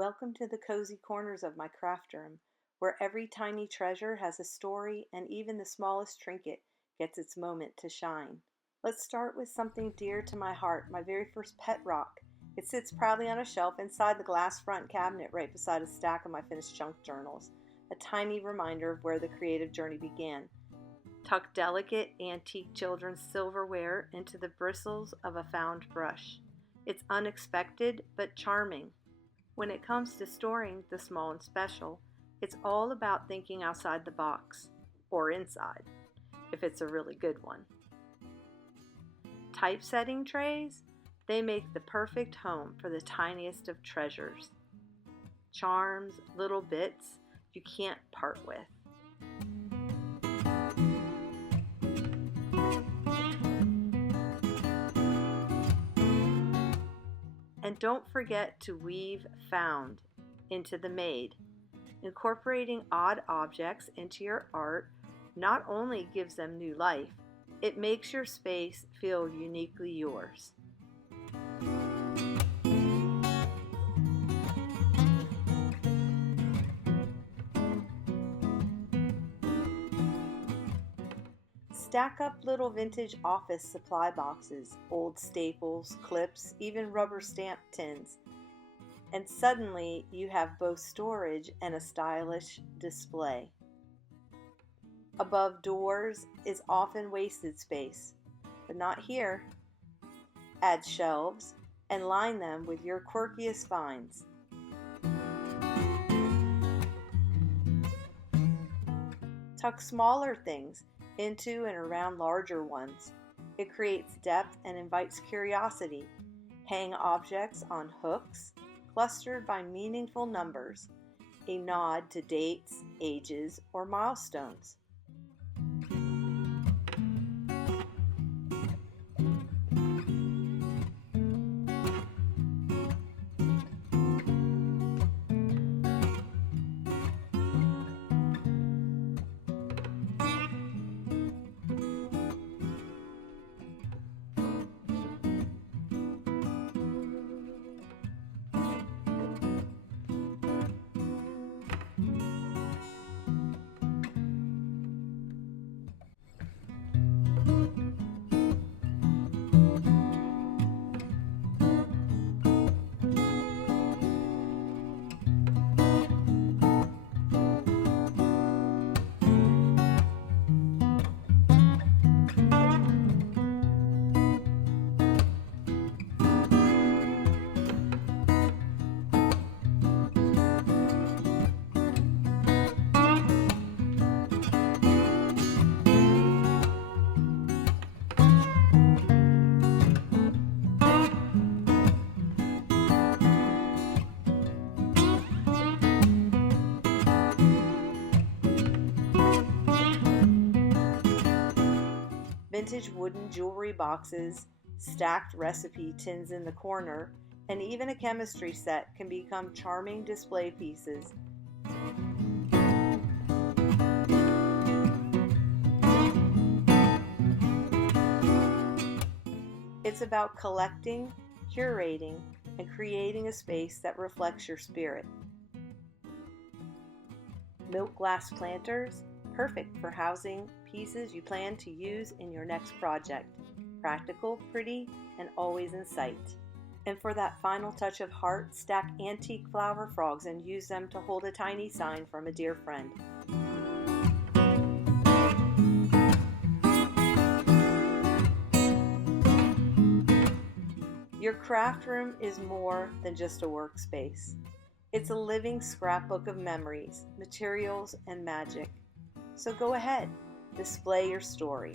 Welcome to the cozy corners of my craft room, where every tiny treasure has a story and even the smallest trinket gets its moment to shine. Let's start with something dear to my heart, my very first pet rock. It sits proudly on a shelf inside the glass front cabinet right beside a stack of my finished junk journals, a tiny reminder of where the creative journey began. Tuck delicate, antique children's silverware into the bristles of a found brush. It's unexpected but charming. When it comes to storing the small and special, it's all about thinking outside the box, or inside, if it's a really good one. Typesetting trays, they make the perfect home for the tiniest of treasures. Charms, little bits you can't part with. And don't forget to weave found into the made. Incorporating odd objects into your art not only gives them new life, it makes your space feel uniquely yours. Stack up little vintage office supply boxes, old staples, clips, even rubber stamp tins, and suddenly you have both storage and a stylish display. Above doors is often wasted space, but not here. Add shelves and line them with your quirkiest finds. Tuck smaller things into and around larger ones. It creates depth and invites curiosity. Hang objects on hooks, clustered by meaningful numbers, a nod to dates, ages, or milestones. Vintage wooden jewelry boxes, stacked recipe tins in the corner, and even a chemistry set can become charming display pieces. It's about collecting, curating, and creating a space that reflects your spirit. Milk glass planters, perfect for housing pieces you plan to use in your next project. Practical, pretty, and always in sight. And for that final touch of heart, stack antique flower frogs and use them to hold a tiny sign from a dear friend. Your craft room is more than just a workspace. It's a living scrapbook of memories, materials, and magic. So go ahead, display your story.